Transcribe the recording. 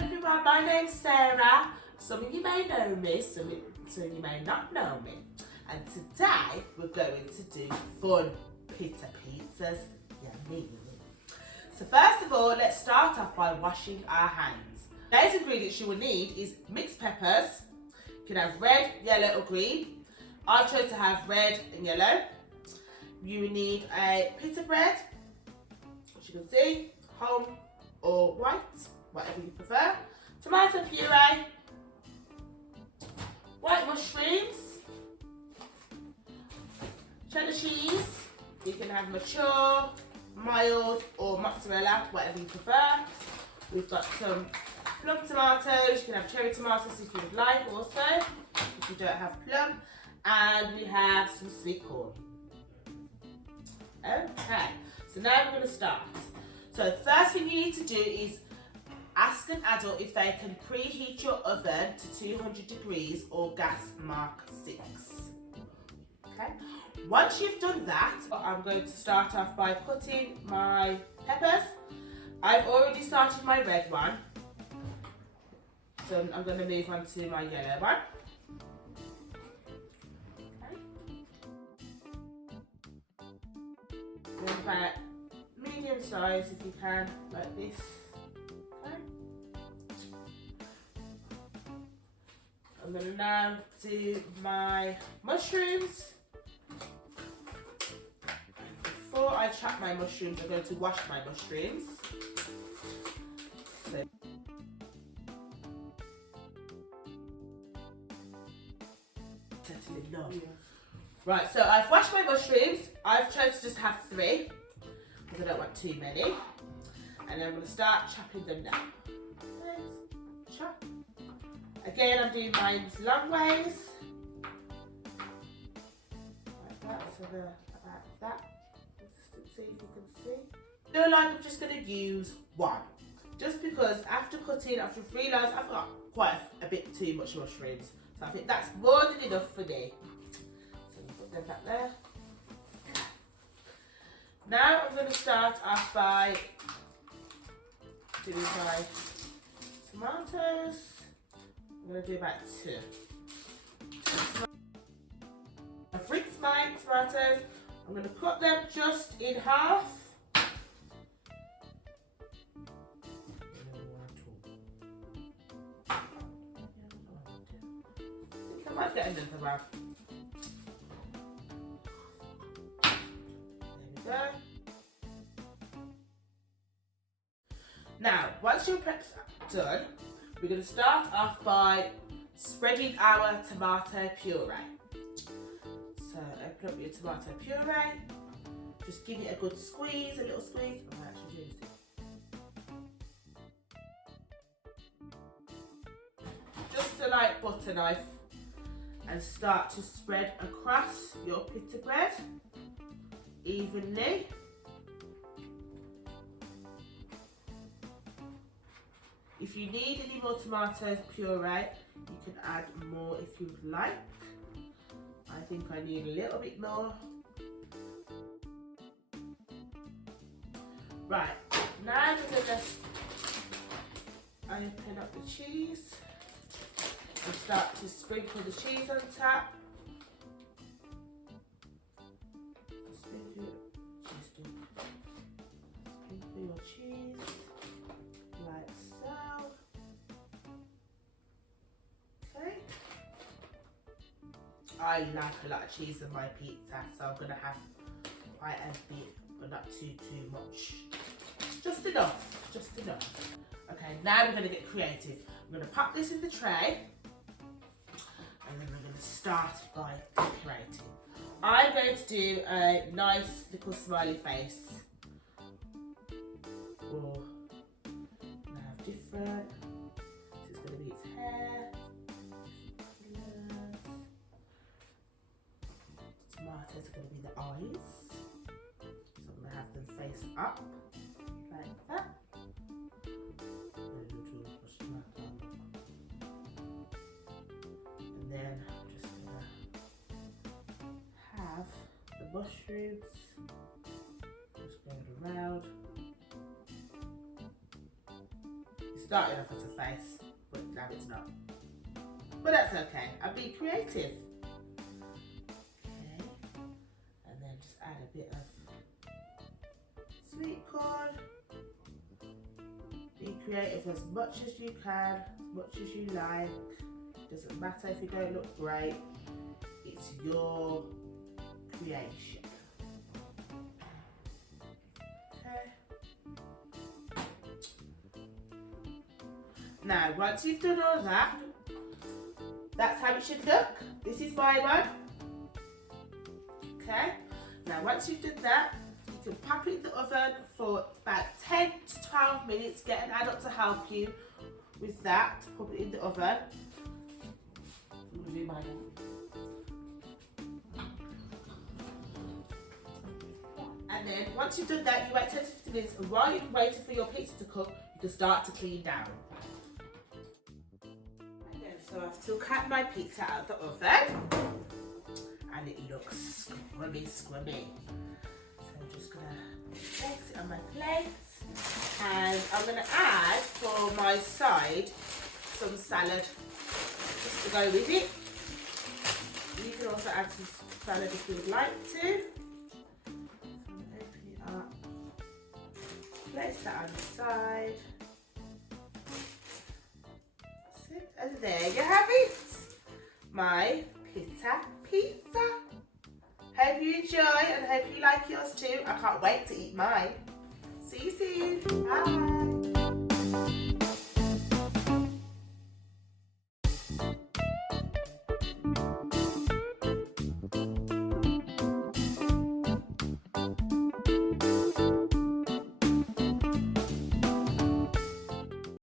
Everyone, my name's Sarah. Some of you may know me, some of you may not know me. And today we're going to do fun Pitta pizzas. Yummy. So first of all, let's start off by washing our hands. Those ingredients you will need is mixed peppers. You can have red, yellow or green. I've chosen to have red and yellow. You will need a pita bread, which you can see, whole or white, whatever you prefer. Tomato puree, white mushrooms, cheddar cheese. You can have mature, mild or mozzarella, whatever you prefer. We've got some plum tomatoes. You can have cherry tomatoes if you would like also, if you don't have plum. And we have some sweet corn. Okay, so now we're going to start. So the first thing you need to do is ask an adult if they can preheat your oven to 200 degrees or gas mark 6. Okay, once you've done that, I'm going to start off by cutting my peppers. I've already started my red one, so I'm going to move on to my yellow one. About medium size if you can, like this. Okay. I'm going to now do my mushrooms. Before I chop my mushrooms, I'm going to wash my mushrooms. So, right, so I've washed my mushrooms. I've chosen to just have 3 because I don't want too many. And I'm going to start chopping them now. Chop. Again, I'm doing mine long ways. Like that, so they're about that. Just see if you can see. I feel like I'm just going to use 1. Just because after cutting, I've just realised I've got quite a bit too much mushrooms. So I think that's more than enough for me. So I'm put them back there. Now I'm going to start off by doing my tomatoes. I'm going to do about 2. I've rinsed my tomatoes. I'm going to cut them just in half. I might get another one. There we go. Now, once your prep's done, we're going to start off by spreading our tomato puree. So open up your tomato puree, just give it a good squeeze, a little squeeze. Oh, actually doing this. Just a light butter knife and start to spread across your pita bread evenly. If you need any more tomato puree, you can add more if you would like. I think I need a little bit more. Right, now we're going to just open up the cheese and start to sprinkle the cheese on top. Sprinkle your cheese like so. Okay. I like a lot of cheese in my pizza, so I'm going to have quite a bit, but not too much. Just enough, just enough. Okay, now we're going to get creative. I'm going to pop this in the tray, and then we're going to start by decorating. I'm going to do a nice little smiley face. Or I have different. This is going to be its hair. Tomatoes are going to be the eyes. So I'm going to have them face up like that. And then I'm just going to have the mushrooms just going around. started off as a face, but now it's not. But that's okay. I'll be creative. Okay. And then just add a bit of sweet corn. Be creative as much as you can, as much as you like. Doesn't matter if you don't look great. It's your creation. Okay. Now, once you've done all that, that's how it should look. This is my one. Okay. Now, once you've done that, you can pop it in the oven for about 10 to 12 minutes. Get an adult to help you with that. Pop it in the oven. I'm gonna do mine now. And then once you've done that, you wait 10 to 15 minutes, and while you're waiting for your pizza to cook, you can start to clean down. Okay, so I've took out my pizza out of the oven, and it looks scrummy. So I'm just gonna place it on my plate, and I'm gonna add for my side some salad just to go with it. You can also add some salad if you would like to. Up. Place that on the side. That's it. And there you have it. My Pitta pizza. Hope you enjoy and hope you like yours too. I can't wait to eat mine. See you soon. Bye.